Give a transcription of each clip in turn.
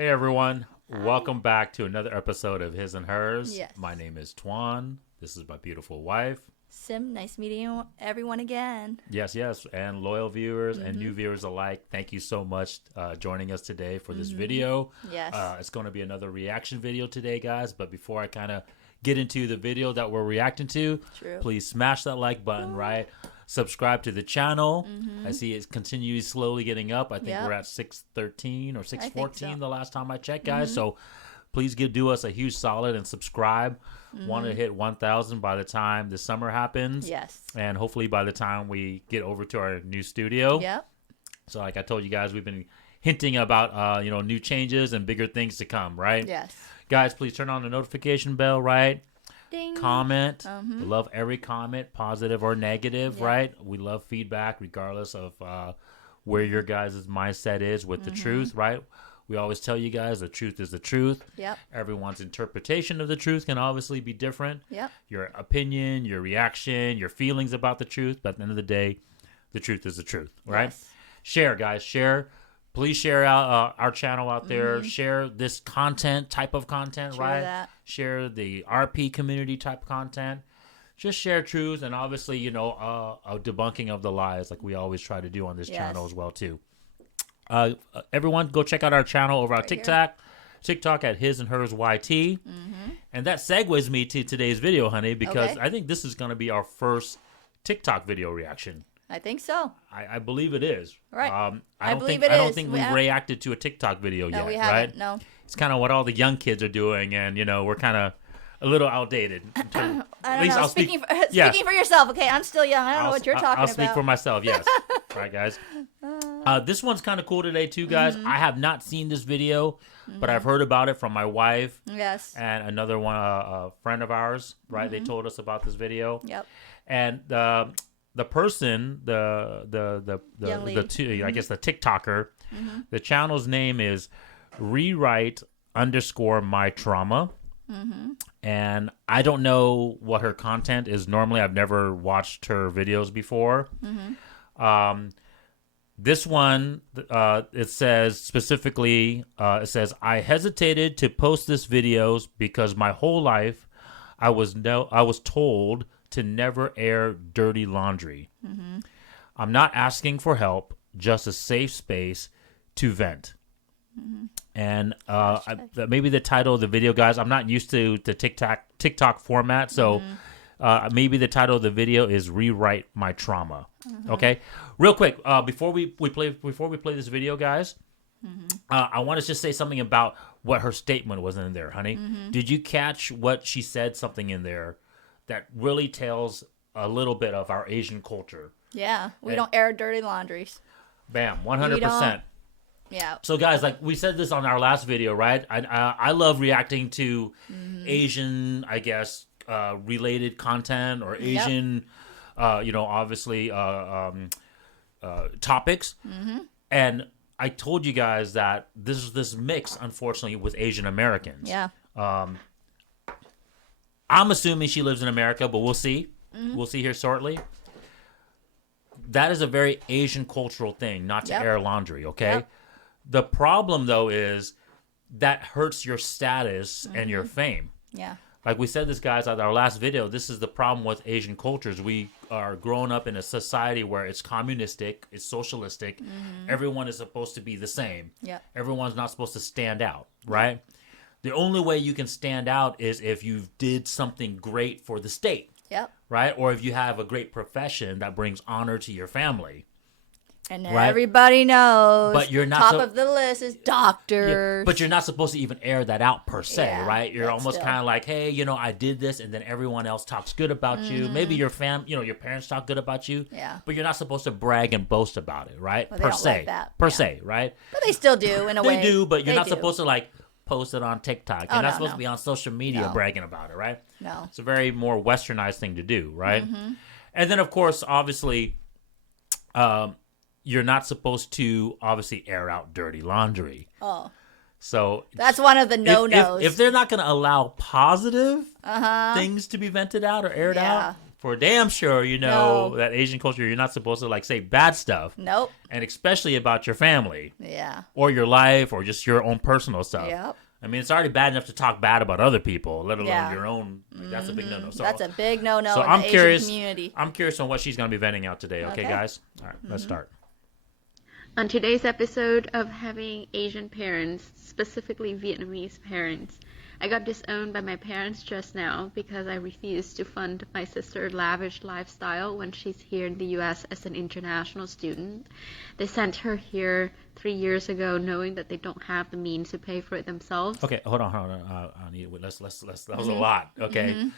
Hey everyone, welcome back to another episode of His and Hers. Yes. My name is Tuan. This is my beautiful wife. Sim, nice meeting everyone again. Yes, and loyal viewers and new viewers alike. Thank you so much joining us today for this video. Yes. It's going to be another reaction video today, guys. But before I kind of get into the video that we're reacting to, please smash that like button, right? Subscribe to the channel. I see it's continually slowly getting up. I think we're at 613 or 614 the last time I checked, guys. So please do us a huge solid and subscribe. Want to hit 1,000 by the time the summer happens. Yes. And hopefully by the time we get over to our new studio. Yep. So like I told you guys, we've been hinting about, new changes and bigger things to come, right? Yes. Guys, please turn on the notification bell, right? Ding. Comment. We love every comment, positive or negative, right? We love feedback regardless of where your guys' mindset is with the truth, right? We always tell you guys the truth is the truth. Yep. Everyone's interpretation of the truth can obviously be different. Yep. Your opinion, your reaction, your feelings about the truth. But at the end of the day, the truth is the truth, right? Yes. Share, guys. Share. Please share out our channel out there. Share this type of content, right? That. Share the RP community type content. Just share truths and obviously, a debunking of the lies like we always try to do on this channel as well, too. Everyone, go check out our channel over on TikTok at His and Hers YT. And that segues me to today's video, honey, because I think this is going to be our first TikTok video reaction. I think so. I believe it is. Right. I don't think we've reacted to a TikTok video yet, we haven't. right? No. It's kind of what all the young kids are doing, and, we're kind of a little outdated. I don't know. Speaking for yourself, okay? I'm still young. I don't know what you're talking about. I'll speak for myself, yes. All right, guys. This one's kind of cool today, too, guys. I have not seen this video, but I've heard about it from my wife. Yes. And another one, a friend of ours, right? They told us about this video. Yep. And the person, the I guess the TikToker, the channel's name is rewrite_my trauma. And I don't know what her content is. Normally, I've never watched her videos before. This one, it says specifically, I hesitated to post this videos because my whole life I was told to never air dirty laundry. I'm not asking for help, just a safe space to vent. And maybe the title of the video, guys, I'm not used to the TikTok format, so maybe the title of the video is Rewrite My Trauma. Okay, real quick, before we play this video, guys, I want to just say something about what her statement was in there, honey. Did you catch what she said? Something in there that really tells a little bit of our Asian culture. Yeah, we don't air dirty laundries. Bam, 100%. Yeah. So, guys, like we said this on our last video, right? I love reacting to Asian, I guess, related content or Asian, obviously topics. And I told you guys that this mix, unfortunately, with Asian Americans. Yeah. I'm assuming she lives in America, but we'll see. We'll see here shortly. That is a very Asian cultural thing, not to air laundry, okay? Yep. The problem, though, is that hurts your status and your fame. Yeah. Like we said this, guys, on our last video, this is the problem with Asian cultures. We are growing up in a society where it's communistic, it's socialistic. Everyone is supposed to be the same. Yep. Everyone's not supposed to stand out, right? The only way you can stand out is if you did something great for the state. Yep. Right? Or if you have a great profession that brings honor to your family. And everybody knows but you're not top of the list is doctors. Yeah, but you're not supposed to even air that out per se, right? You're almost kind of like, hey, I did this, and then everyone else talks good about you. Maybe your your parents talk good about you. Yeah. But you're not supposed to brag and boast about it, right? Well, per se. Like that. Per se, right? But they still do in a way. They do, but you're not supposed to post it on TikTok. You're not supposed to be on social media bragging about it, right? No. It's a very more westernized thing to do, right? And then, of course, obviously, you're not supposed to obviously air out dirty laundry. Oh. So that's one of the no-nos. If they're not going to allow positive things to be vented out or aired out, for damn sure, you know that Asian culture, you're not supposed to like say bad stuff. Nope. And especially about your family. Yeah. Or your life, or just your own personal stuff. Yep. I mean, it's already bad enough to talk bad about other people, let alone your own. Like, that's a big no-no. So, that's a big no-no so in I'm the curious, Asian community. I'm curious on what she's going to be venting out today. Okay, guys? All right, let's start. On today's episode of Having Asian Parents, specifically Vietnamese parents, I got disowned by my parents just now because I refused to fund my sister's lavish lifestyle when she's here in the U.S. as an international student. They sent her here 3 years ago knowing that they don't have the means to pay for it themselves. Okay, hold on. Let's that was a lot. Okay.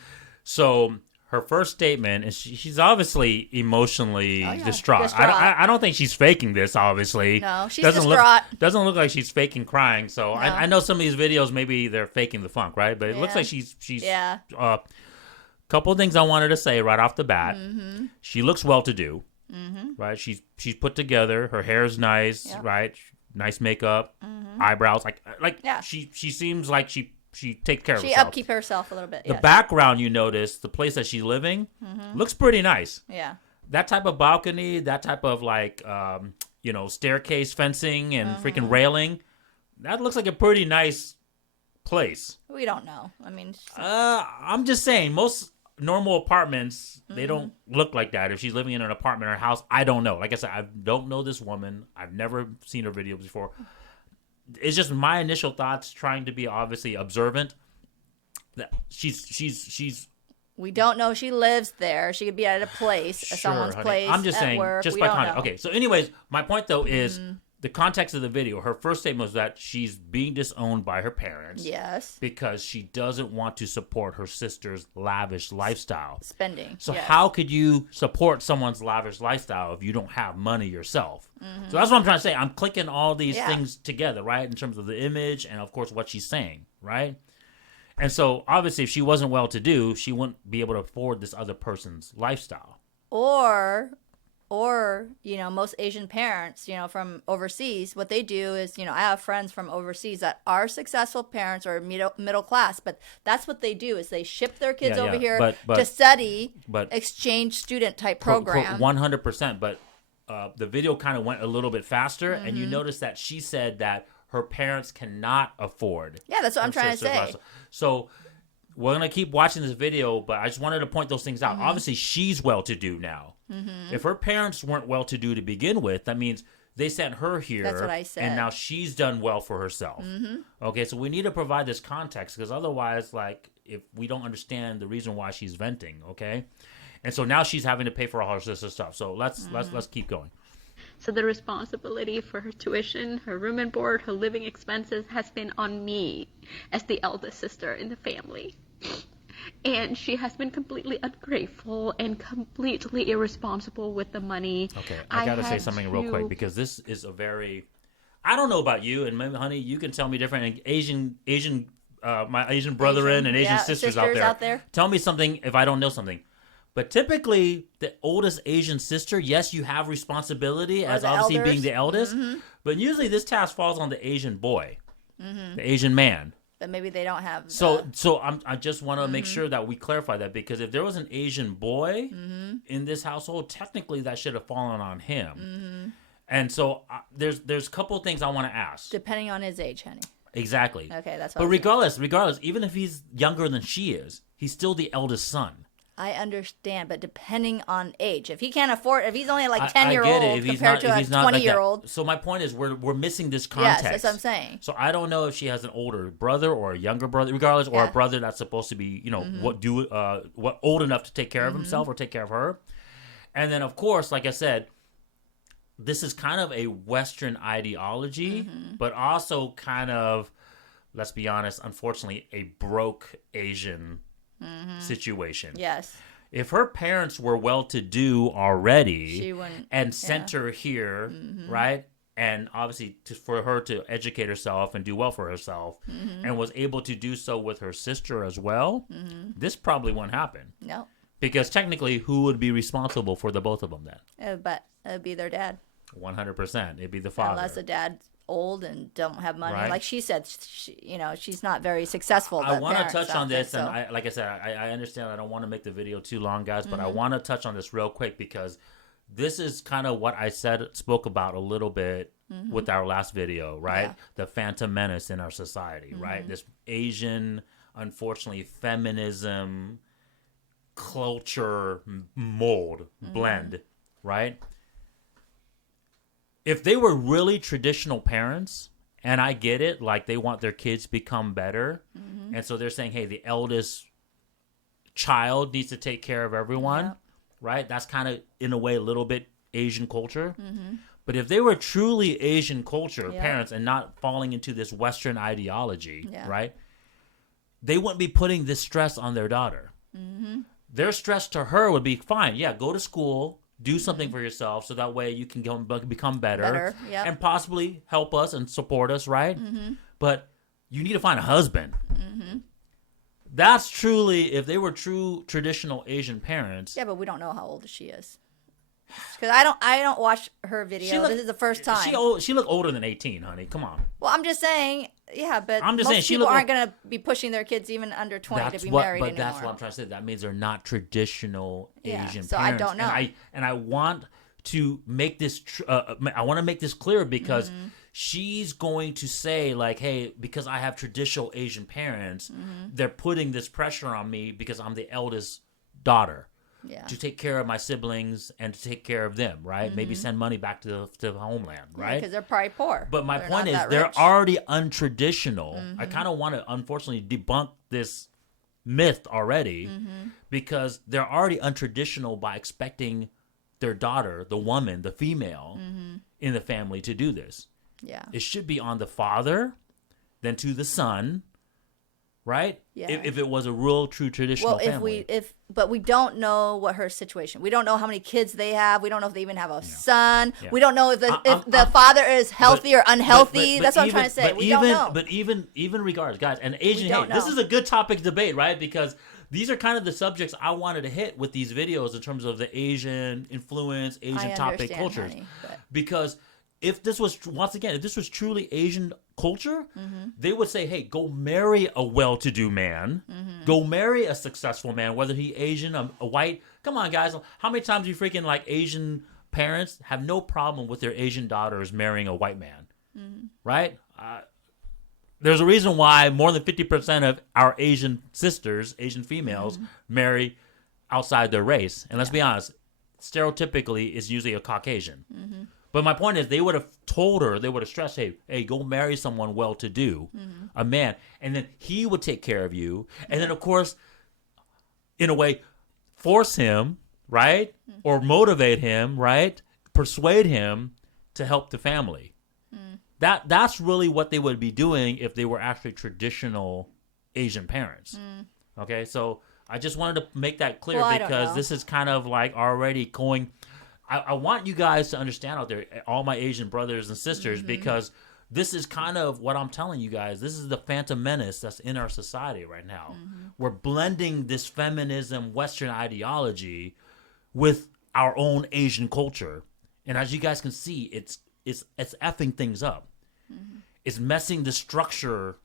So her first statement is she's obviously emotionally distraught. I don't think she's faking this, obviously. No, she's distraught. Doesn't look like she's faking crying. So I know some of these videos, maybe they're faking the funk, right? But it looks like she's couple of things I wanted to say right off the bat. She looks well-to-do, right? She's put together. Her hair's nice, right? Nice makeup, eyebrows. She seems like she takes care of herself. She upkeep herself a little bit. The background, you notice, the place that she's living, looks pretty nice. Yeah. That type of balcony, that type of staircase fencing and freaking railing, that looks like a pretty nice place. We don't know. I mean, I'm just saying, most normal apartments, they don't look like that. If she's living in an apartment or a house, I don't know. Like I said, I don't know this woman. I've never seen her videos before. It's just my initial thoughts, trying to be obviously observant. That she's. We don't know she lives there. She could be at a place, someone's honey. place. I'm just saying, work. just we by don't context. know. Okay, so anyways, my point though is the context of the video. Her first statement was that she's being disowned by her parents. Yes. Because she doesn't want to support her sister's lavish lifestyle. Spending. So how could you support someone's lavish lifestyle if you don't have money yourself? So that's what I'm trying to say. I'm clicking all these things together, right? In terms of the image and, of course, what she's saying, right? And so, obviously, if she wasn't well-to-do, she wouldn't be able to afford this other person's lifestyle. Or, most Asian parents, from overseas, what they do is, I have friends from overseas that are successful parents or middle class, but that's what they do is they ship their kids over here to study, exchange student type program. 100%, but the video kind of went a little bit faster, and you notice that she said that her parents cannot afford. Yeah, that's what I'm trying to say. Lifestyle. So we're going to keep watching this video, but I just wanted to point those things out. Obviously, she's well-to-do now. If her parents weren't well-to-do to begin with, that means they sent her here. That's what I said. And now she's done well for herself. Okay, so we need to provide this context, because otherwise, if we don't understand the reason why she's venting, okay? And so now she's having to pay for all her sister's stuff. So let's keep going. So the responsibility for her tuition, her room and board, her living expenses has been on me as the eldest sister in the family. And she has been completely ungrateful and completely irresponsible with the money. Okay, I got to say something real quick, because this is a very... I don't know about you, and maybe, honey, you can tell me different. My Asian brethren and Asian sisters out there. Tell me something if I don't know something. But typically, the oldest Asian sister, yes, you have responsibility as obviously being the eldest. But usually this task falls on the Asian boy, the Asian man. But maybe they don't have. So I just want to make sure that we clarify that, because if there was an Asian boy in this household, technically that should have fallen on him. And so there's a couple of things I want to ask. Depending on his age, honey. Exactly. Okay, that's what But regardless, even if he's younger than she is, he's still the eldest son. I understand, but depending on age, if he can't afford, if he's only 10-year-old compared to a 20-year-old. So my point is, we're missing this context. Yes, that's what I'm saying. So I don't know if she has an older brother or a younger brother, regardless, or a brother that's supposed to be, what old enough to take care of himself or take care of her. And then, of course, like I said, this is kind of a Western ideology, but also kind of, let's be honest, unfortunately, a broke Asian situation. Yes. If her parents were well-to-do already, she wouldn't, and sent her here, right? And obviously for her to educate herself and do well for herself, and was able to do so with her sister as well, this probably wouldn't happen. No. Because technically, who would be responsible for the both of them then? But it would be their dad. 100%. It'd be the father. Unless the dad's old and don't have money. Right. Like she said, she's not very successful. I the want to parents touch out on there, this, and so- like I said, I understand. I don't want to make the video too long, guys, but I want to touch on this real quick because this is kind of what I spoke about a little bit with our last video, right? Yeah. The Phantom Menace in our society, right? This Asian, unfortunately, feminism culture mold blend, right? If they were really traditional parents, and I get it, like they want their kids to become better, and so they're saying, hey, the eldest child needs to take care of everyone, Yeah. right? That's kind of, in a way, a little bit Asian culture. But if they were truly Asian culture Yeah. parents and not falling into this Western ideology, Yeah. right, they wouldn't be putting this stress on their daughter. Their stress to her would be, fine, yeah, go to school, do something for yourself so that way you can become better, Yep. and possibly help us and support us, right? But you need to find a husband. That's truly, if they were true traditional Asian parents. Yeah, but we don't know how old she is. Because I don't watch her video. This is the first time. She looked older than 18, honey. Come on. Well, I'm just saying, yeah, but I'm just most saying, she people look aren't like- going to be pushing their kids even under 20 to be But married anymore. that's what I'm trying to say. That means they're not traditional Yeah, Asian so I parents. don't know. And I want to make this. I want to make this clear because Mm-hmm. she's going to say like, "Hey, because I have traditional Asian parents, they're putting this pressure on me because I'm the eldest daughter." Yeah. To take care of my siblings and to take care of them, right? Maybe send money back to the homeland, right? Because they're probably poor. But my They're point not is, that they're rich. already untraditional. I kind of want to, unfortunately, debunk this myth already because they're already untraditional by expecting their daughter, the woman, the female in the family to do this. Yeah. It should be on the father, then to the son, right? Yeah. If it was a real, true traditional Well, family. but we don't know what her situation. We don't know how many kids they have. We don't know if they even have a son. We don't know if the father is healthy or unhealthy. But That's what I'm even- trying to say. but We even, don't know. But even regards, guys, and Asian don't hate. This know. is a good topic to debate, right? Because these are kind of the subjects I wanted to hit with these videos in terms of the Asian influence, Asian I topic understand, cultures. honey, but- Because if this was, once again, if this was truly Asian culture, they would say, hey, go marry a well-to-do man. Go marry a successful man, whether he Asian, a white. Come on, guys. How many times you freaking like Asian parents have no problem with their Asian daughters marrying a white man, right? There's a reason why more than 50% of our Asian sisters, Asian females, marry outside their race. And let's be honest, stereotypically, it's usually a Caucasian. But my point is, they would have told her, they would have stressed, hey, go marry someone well-to-do, a man, and then he would take care of you. And then, of course, in a way, force him, right? Or motivate him, right? Persuade him to help the family. That's really what they would be doing if they were actually traditional Asian parents. Okay, so I just wanted to make that clear Well, I don't because know. this is kind of like already going. I want you guys to understand out there, all my Asian brothers and sisters, because this is kind of what I'm telling you guys. This is the Phantom Menace that's in our society right now. We're blending this feminism, Western ideology with our own Asian culture. And as you guys can see, it's effing things up. It's messing the structure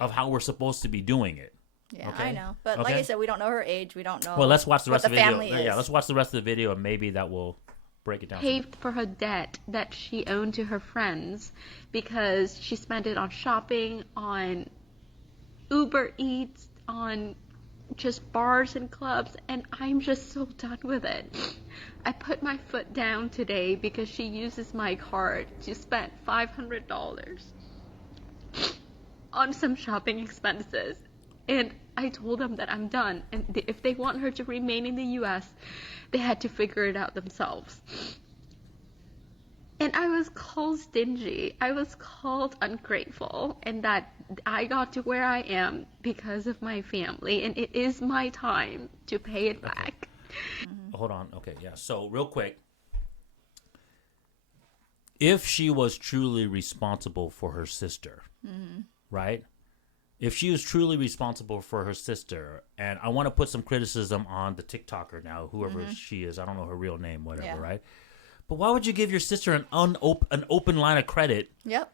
of how we're supposed to be doing it. Yeah, Okay. I know. But like Okay. I said, we don't know her age. We don't know Well, let's watch the rest what of the video. family is. Yeah, let's watch the rest of the video, and maybe that will break it down. Paid for her debt that she owed to her friends because she spent it on shopping, on Uber Eats, on just bars and clubs, and I'm just so done with it. I put my foot down today because she uses my card. She spent $500 on some shopping expenses. And I told them that I'm done. And if they want her to remain in the U.S., they had to figure it out themselves. And I was called stingy. I was called ungrateful. And that I got to where I am because of my family. And it is my time to pay it back. Hold on. Okay, yeah. So, real quick. If she was truly responsible for her sister, right? If she was truly responsible for her sister, and I want to put some criticism on the TikToker now, whoever she is, I don't know her real name, whatever, Yeah. right? But why would you give your sister an open line of credit Yep.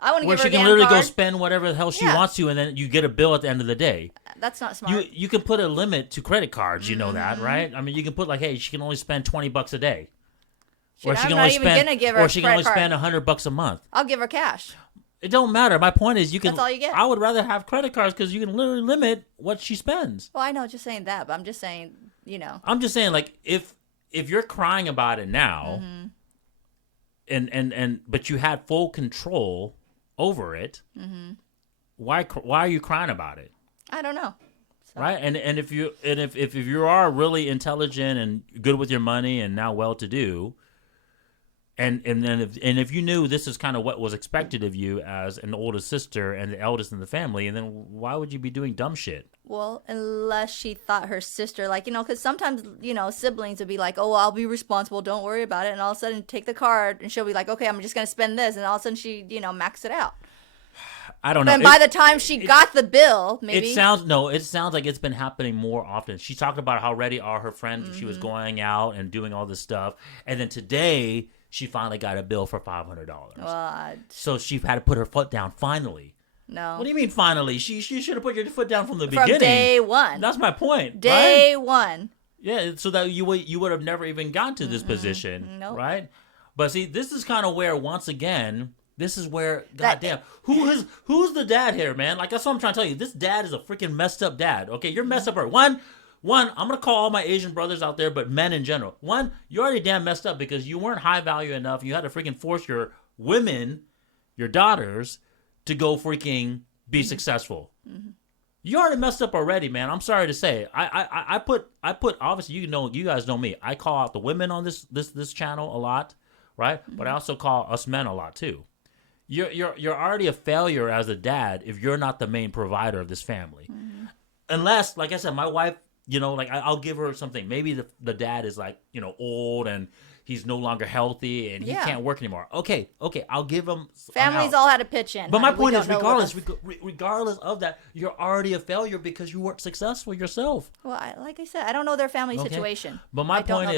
I want to where give her she a can damn literally go card. spend whatever the hell she Yeah. wants to, and then you get a bill at the end of the day? That's not smart. You can put a limit to credit cards. You know that, right? I mean, you can put like, hey, she can only spend $20 a day, I'm not even gonna give her or a she can credit only card. spend $100 a month. I'll give her cash. It don't matter. My point is, you can. That's all you get. I would rather have credit cards because you can literally limit what she spends. Well, I know, just saying that, but I'm just saying, I'm just saying, like, if you're crying about it now, but you had full control over it, why are you crying about it? I don't know. So. Right? And if you are really intelligent and good with your money and now well to do, and if you knew this is kind of what was expected of you as an older sister and the eldest in the family, and then why would you be doing dumb shit? Well, unless she thought her sister, like, because sometimes, siblings would be like, oh, I'll be responsible, don't worry about it. And all of a sudden take the card and she'll be like, okay, I'm just going to spend this. And all of a sudden she, max it out. I don't know. And by the time she got the bill, maybe. It sounds like it's been happening more often. She talked about how ready are her friends. She was going out and doing all this stuff. And then today she finally got a bill for $500. Well, so she had to put her foot down finally. No. What do you mean finally? She should have put your foot down from the beginning. From day one. That's my point. Day right? one. Yeah, so that you would have never even gotten to this position, Nope. right? But see, this is kind of where, once again, goddamn, who's the dad here, man? Like, that's what I'm trying to tell you. This dad is a freaking messed up dad. Okay, you're messed up. One, I'm gonna call all my Asian brothers out there, but men in general. One, you're already damn messed up because you weren't high value enough. You had to freaking force your women, your daughters, to go freaking be successful. You already messed up already, man. I'm sorry to say. I put obviously, you guys know me. I call out the women on this channel a lot, right? But I also call us men a lot too. You're already a failure as a dad if you're not the main provider of this family. Unless, like I said, my wife, like I'll give her something. Maybe the dad is like, old and he's no longer healthy and he can't work anymore. Okay, I'll give him. Families all had to pitch in. But my point is, regardless of that, you're already a failure because you weren't successful yourself. Well, like I said, I don't know their family situation. But my point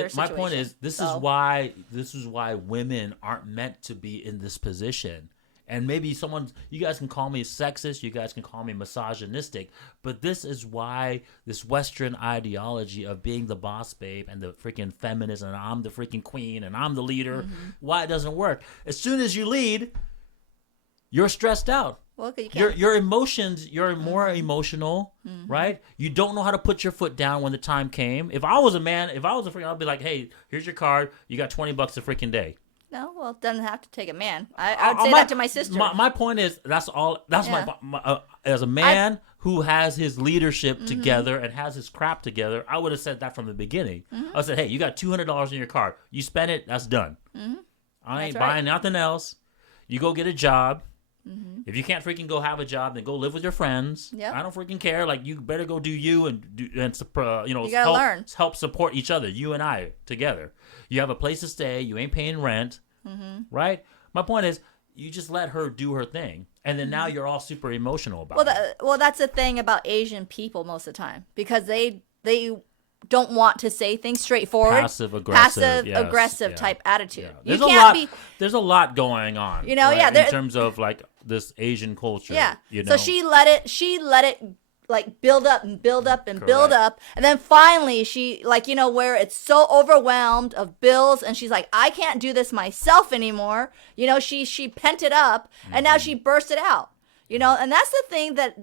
is, this is why women aren't meant to be in this position. And maybe you guys can call me sexist, you guys can call me misogynistic, but this is why this Western ideology of being the boss babe and the freaking feminist and I'm the freaking queen and I'm the leader, why it doesn't work. As soon as you lead, you're stressed out. Well, you can't. Your emotions, you're more emotional, right? You don't know how to put your foot down when the time came. If I was a man, I'd be like, hey, here's your card, you got $20 a freaking day. No, well, it doesn't have to take a man. I would say that to my sister. My point is, that's my as a man who has his leadership together and has his crap together, I would have said that from the beginning. I said, hey, you got $200 in your card. You spend it, that's done. I ain't buying nothing else. You go get a job. If you can't freaking go have a job, then go live with your friends. Yep. I don't freaking care. Like, you better go do you and you gotta learn. Help support each other, you and I together. You have a place to stay. You ain't paying rent, right? My point is, you just let her do her thing, and then now you're all super emotional about it. Well, that's the thing about Asian people most of the time because they don't want to say things straightforward. Passive aggressive type attitude. Yeah. There's a lot going on. You know, right? In terms of like this Asian culture. Yeah. You know? So she let it like build up and build up and build Correct. up, and then finally she where it's so overwhelmed of bills, and she's like, I can't do this myself anymore. She pent it up, and now she burst it out. And that's the thing that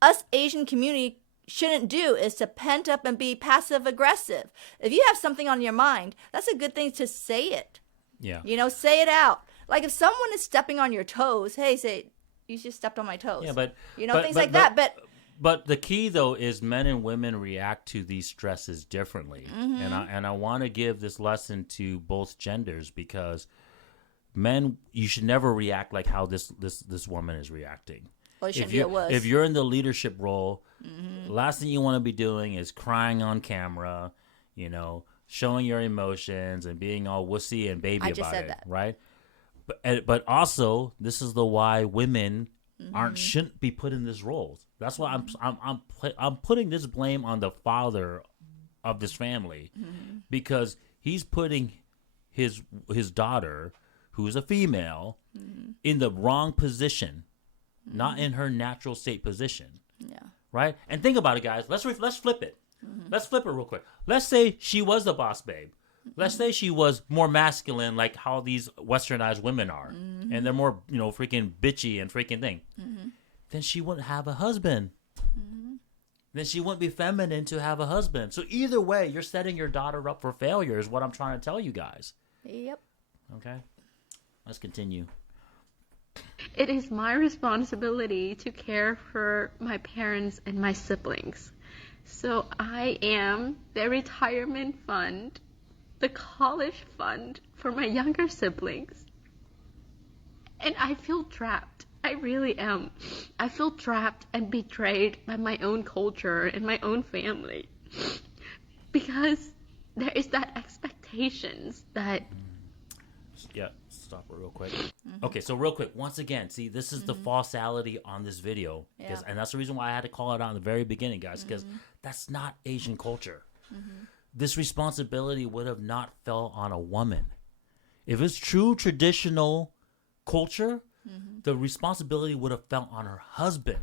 us Asian community shouldn't do is to pent up and be passive aggressive. If you have something on your mind, that's a good thing to say it. Yeah. Say it out. Like if someone is stepping on your toes, hey, say, you just stepped on my toes. Yeah, but things like that. But the key though is men and women react to these stresses differently, and I want to give this lesson to both genders because men, you should never react like how this woman is reacting. Well, you shouldn't be a wuss. If you're in the leadership role, last thing you want to be doing is crying on camera, showing your emotions and being all wussy and baby about it, right? But also, this is the why women shouldn't be put in this role. That's why I'm putting this blame on the father of this family because he's putting his daughter, who's a female, in the wrong position, not in her natural state position. Yeah. Right? And think about it, guys. Let's flip it. Let's flip it real quick. Let's say she was the boss babe. Let's say she was more masculine, like how these westernized women are, and they're more, freaking bitchy and freaking thing. Then she wouldn't have a husband. Then she wouldn't be feminine to have a husband. So either way, you're setting your daughter up for failure is what I'm trying to tell you guys. Yep. Okay? Let's continue. It is my responsibility to care for my parents and my siblings. So I am the retirement fund, the college fund for my younger siblings. And I feel trapped. I really am. I feel trapped and betrayed by my own culture and my own family. Because there is that expectations that... Yeah, stop it real quick. Okay, so real quick, once again, see, this is the falsality on this video. Yeah. And that's the reason why I had to call it out in the very beginning, guys, because that's not Asian culture. This responsibility would have not fell on a woman. If it's true traditional culture, the responsibility would have fell on her husband.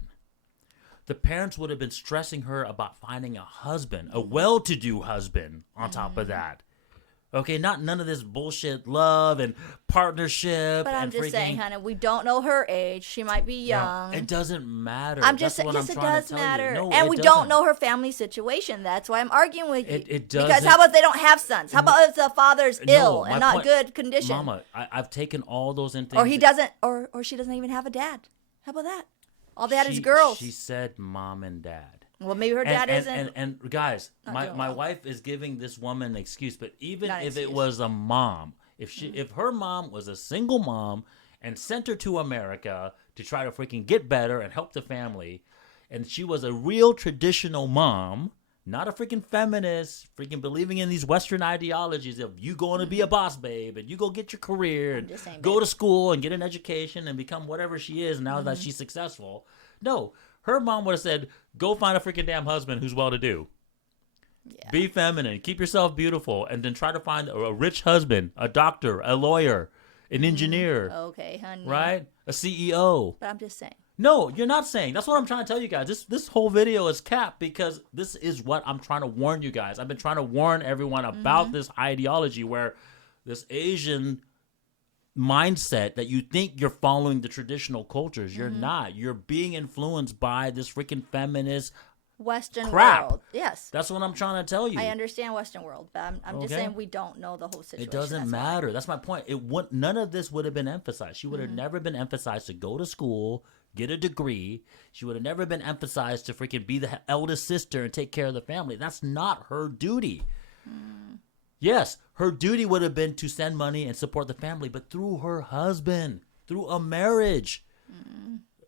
The parents would have been stressing her about finding a husband, a well-to-do husband on top of that. Okay, not none of this bullshit love and partnership. But I'm and just freaking, saying, honey, we don't know her age. She might be young. It doesn't matter. I'm just That's what yes, I'm it trying does to tell matter, you. No, and it we doesn't. don't know her family situation. That's why I'm arguing with you. It because doesn't- how about they don't have sons? How about if the father's ill my and not point- good condition, Mama, I've taken all those in things. or he doesn't, or she doesn't even have a dad? How about that? All they had is girls. She said mom and dad. Well, maybe her dad isn't. And guys, Not my doing well. wife is giving this woman an excuse, but even Not an if it excuse. was a mom, if her mom was a single mom and sent her to America to try to freaking get better and help the family, and she was a real traditional mom, not a freaking feminist, freaking believing in these Western ideologies of you going to be a boss babe and you go get your career and just saying, go babe. to school and get an education and become whatever she is now that she's successful. No, her mom would have said, go find a freaking damn husband who's well-to-do. Yeah. Be feminine, keep yourself beautiful, and then try to find a rich husband, a doctor, a lawyer, an engineer, Okay, honey. right? A CEO. But I'm just saying. No, you're not saying. That's what I'm trying to tell you guys. This whole video is capped because this is what I'm trying to warn you guys. I've been trying to warn everyone about this ideology where this Asian mindset that you think you're following the traditional cultures. You're not. You're being influenced by this freaking feminist Western crap. world. Yes. That's what I'm trying to tell you. I understand Western world, but I'm just Okay. saying we don't know the whole situation. It doesn't That's all. matter. That's my point. None of this would have been emphasized. She would have never been emphasized to go to school, get a degree. She would have never been emphasized to freaking be the eldest sister and take care of the family. That's not her duty. Yes, her duty would have been to send money and support the family, but through her husband, through a marriage.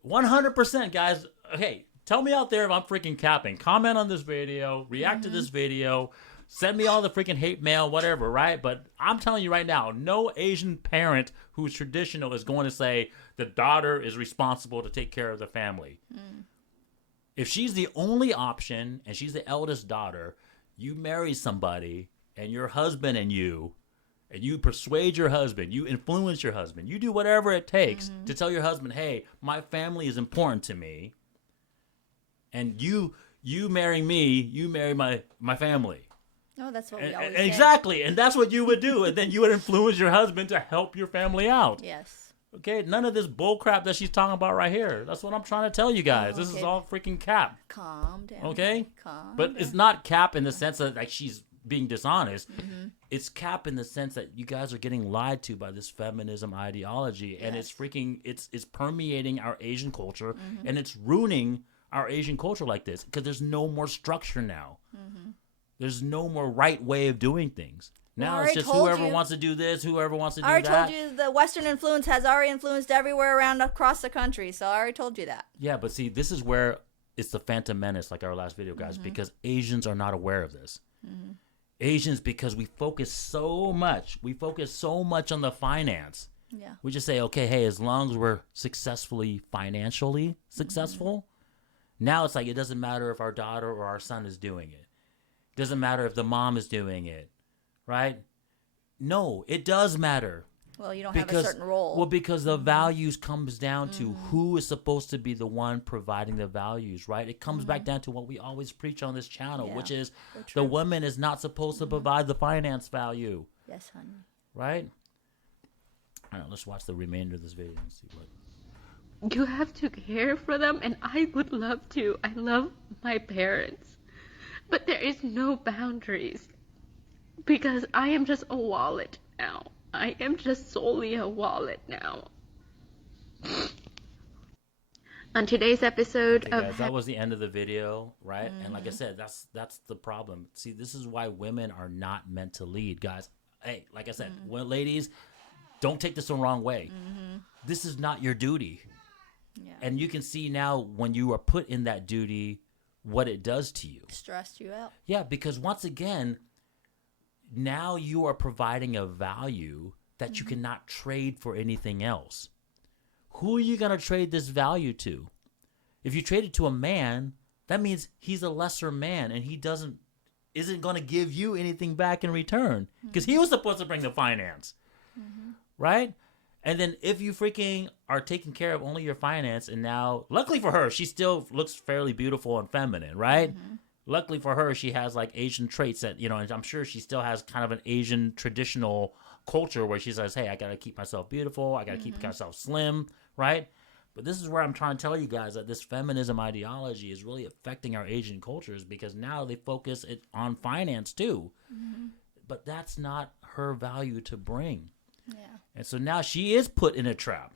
100%, guys. Okay, tell me out there if I'm freaking capping. Comment on this video, react to this video, send me all the freaking hate mail, whatever, right? But I'm telling you right now, no Asian parent who's traditional is going to say the daughter is responsible to take care of the family. If she's the only option and she's the eldest daughter, you marry somebody and your husband and you persuade your husband, you influence your husband, you do whatever it takes to tell your husband, hey, my family is important to me. And you marry me, you marry my family. No, that's what we always say. Exactly. And that's what you would do. And then you would influence your husband to help your family out. Yes. Okay, none of this bull crap that she's talking about right here. That's what I'm trying to tell you guys. This is Okay. all freaking cap. Calm down. Okay? Calm But down. it's not cap in the sense that like she's being dishonest. It's cap in the sense that you guys are getting lied to by this feminism ideology, and it's freaking it's permeating our Asian culture, and it's ruining our Asian culture like this because there's no more structure now. There's no more right way of doing things. Now I it's already just told whoever you. wants to do this, whoever wants to do I already that. told you the Western influence has already influenced everywhere around across the country, so I already told you that. Yeah, but see, this is where it's the Phantom Menace, like our last video, guys, because Asians are not aware of this. Asians, because we focus so much on the finance. Yeah. We just say, okay, hey, as long as we're financially successful, now it's like it doesn't matter if our daughter or our son is doing it. Doesn't matter if the mom is doing it, right? No, it does matter. Well, you don't have a certain role. Well, because the values comes down to who is supposed to be the one providing the values, right? It comes back down to what we always preach on this channel, Yeah, which is so the true. woman is not supposed to provide the finance value, Yes, honey. right? All right, let's watch the remainder of this video and see what. You have to care for them, and I would love to. I love my parents. But there is no boundaries. Because I am just a wallet now. I am just solely a wallet now. On today's episode Okay, of guys, that was the end of the video, right? And like I said, that's the problem. See, this is why women are not meant to lead, guys. Hey, like I said, well, ladies, don't take this the wrong way. This is not your duty. Yeah. And you can see now when you are put in that duty, what it does to you. Stressed you out. Yeah, because once again, now you are providing a value that you cannot trade for anything else. Who are you going to trade this value to? If you trade it to a man, that means he's a lesser man and he isn't going to give you anything back in return because he was supposed to bring the finance. Right? And then if you freaking are taking care of only your finance, and now, luckily for her, she still looks fairly beautiful and feminine, right? Luckily for her, she has like Asian traits that, you know, and I'm sure she still has kind of an Asian traditional culture where she says, hey, I got to keep myself beautiful. I got to keep myself slim, right? But this is where I'm trying to tell you guys that this feminism ideology is really affecting our Asian cultures because now they focus it on finance too. But that's not her value to bring. Yeah. And so now she is put in a trap.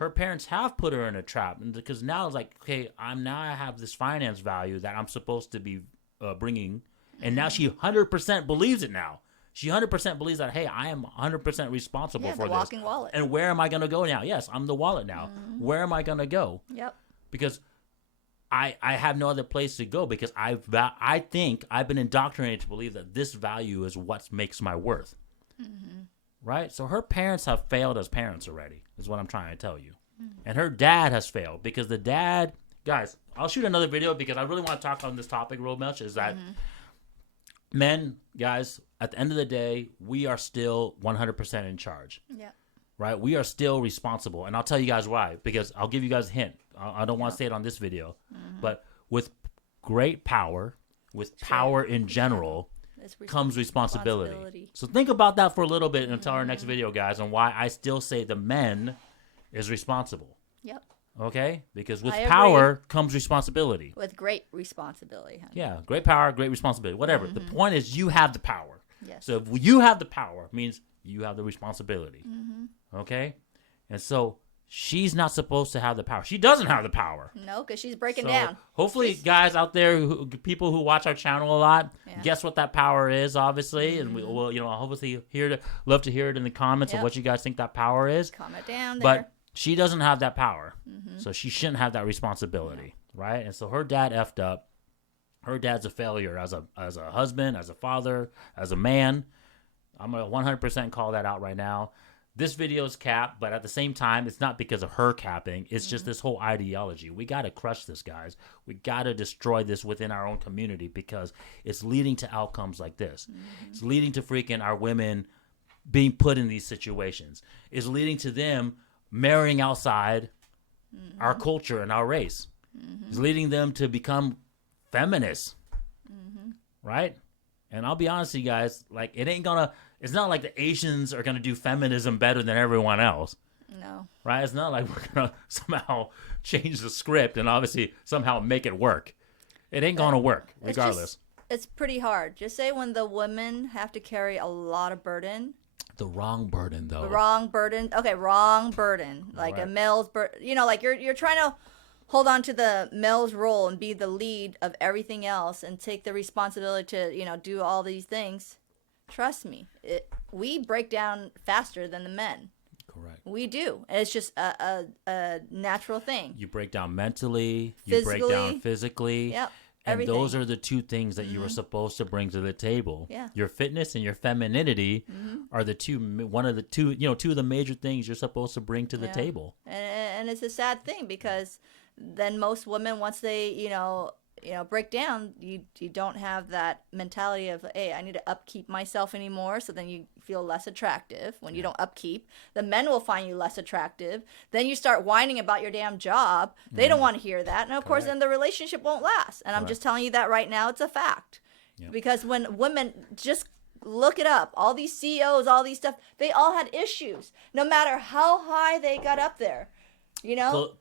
Her parents have put her in a trap, and because now it's like, okay, I have this finance value that I'm supposed to be bringing, and now she 100% believes it. Now she 100% believes that, hey, I am 100% responsible Yeah, for the this. walking wallet. And where am I going to go now? Yes, I'm the wallet now. Where am I going to go? Yep. Because I have no other place to go because I think I've been indoctrinated to believe that this value is what makes my worth. Right? So her parents have failed as parents already, is what I'm trying to tell you. And her dad has failed because the dad, guys, I'll shoot another video because I really want to talk on this topic real much, is that men, guys, at the end of the day, we are still 100% in charge. Yep. Right? We are still responsible. And I'll tell you guys why, because I'll give you guys a hint. I don't want to say it on this video, but with great power, with power in general, comes responsibility. So think about that for a little bit until our next video, guys, and why I still say the men is responsible. Yep. Okay? Because with I agree. power comes responsibility. With great responsibility, honey. Yeah, great power, great responsibility, whatever. The point is you have the power. Yes. So if you have the power, it means you have the responsibility. Okay? And so she's not supposed to have the power. She doesn't have the power. No, because she's breaking So down. hopefully, guys out there, people who watch our channel a lot, Yeah. guess what that power is, obviously, and we will, you know, obviously love to hear it in the comments of Yep. what you guys think that power is. Comment down there. But she doesn't have that power, so she shouldn't have that responsibility, right? And so her dad effed up. Her dad's a failure as a husband, as a father, as a man. I'm gonna 100% call that out right now. This video is capped, but at the same time, it's not because of her capping. It's just this whole ideology. We got to crush this, guys. We got to destroy this within our own community because it's leading to outcomes like this. It's leading to freaking our women being put in these situations. It's leading to them marrying outside our culture and our race. It's leading them to become feminists, right? And I'll be honest with you guys, like it's not like the Asians are gonna do feminism better than everyone else, No. right? It's not like we're gonna somehow change the script and obviously somehow make it work. It ain't gonna work, regardless. It's pretty hard. Just say when the women have to carry a lot of burden. The wrong burden, though. The wrong burden. Okay, wrong burden. Like a Right. male's burden. You know, like you're trying to hold on to the male's role and be the lead of everything else and take the responsibility to, you know, do all these things. Trust me, we break down faster than the men. Correct. We do. And it's just a natural thing. You break down mentally. You break down physically. Yep. And Everything. those are the two things that you are supposed to bring to the table. Yeah. Your fitness and your femininity are two of the major things you're supposed to bring to the Yeah. table. And it's a sad thing because then most women, once they, you know, break down, you don't have that mentality of, hey, I need to upkeep myself anymore. So then you feel less attractive. When you don't upkeep, the men will find you less attractive. Then you start whining about your damn job. They don't want to hear that. And of course, then the relationship won't last. And I'm just telling you that right now. It's a fact. Yep. Because when women just look it up, all these CEOs, all these stuff, they all had issues, no matter how high they got up there.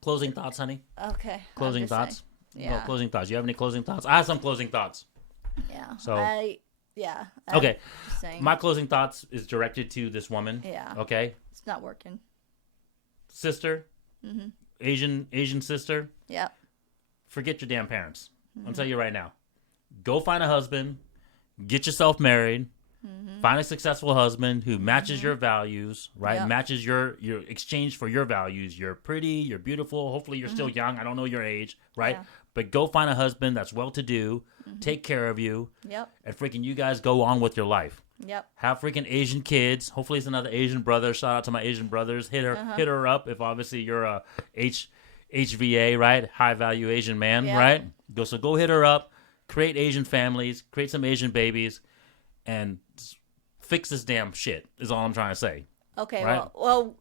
Closing thoughts, honey. Okay. Closing thoughts. Yeah. No, closing thoughts. You have any closing thoughts? I have some closing thoughts. Yeah. So. Okay. My closing thoughts is directed to this woman. Yeah. Okay. It's not working. Sister. Mm-hmm. Asian sister. Yep. Forget your damn parents. Mm-hmm. I'll tell you right now. Go find a husband. Get yourself married. Mm-hmm. Find a successful husband who matches your values, right? Yep. Matches your exchange for your values. You're pretty, you're beautiful. Hopefully you're still young. I don't know your age, right? Yeah. But go find a husband that's well-to-do, take care of you, and freaking you guys go on with your life. Yep. Have freaking Asian kids. Hopefully it's another Asian brother. Shout out to my Asian brothers. Hit her up if obviously you're a HVA, right? High value Asian man, right? Go hit her up. Create Asian families. Create some Asian babies. And fix this damn shit is all I'm trying to say. Okay, right? well,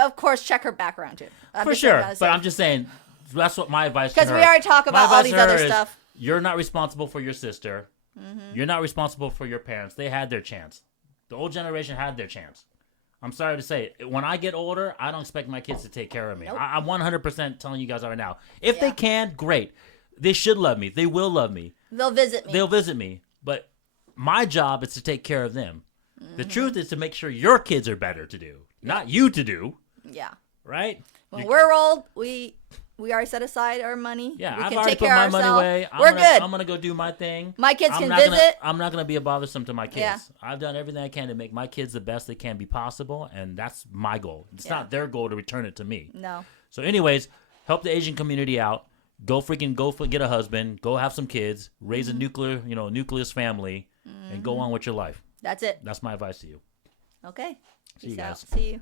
of course, check her background too. For sure, but I'm just saying that's what my advice. Because we already talk about all these other stuff. You're not responsible for your sister. Mm-hmm. You're not responsible for your parents. They had their chance. The old generation had their chance. I'm sorry to say, when I get older, I don't expect my kids to take care of me. Nope. I'm 100% telling you guys right now. If they can, great. They should love me. They will love me. They'll visit me. But my job is to take care of them. Mm-hmm. The truth is to make sure your kids are better to do, not you to do. Yeah. Right? When we're old, we already set aside our money. Yeah, we I've can already take put care my of money away. We're good. I'm going to go do my thing. My kids can visit. I'm not going to be a bothersome to my kids. Yeah. I've done everything I can to make my kids the best they can be possible, and that's my goal. It's not their goal to return it to me. No. So anyways, help the Asian community out. Go get a husband. Go have some kids. Raise a nucleus family, and go on with your life. That's it. That's my advice to you. Okay. See you guys. See you.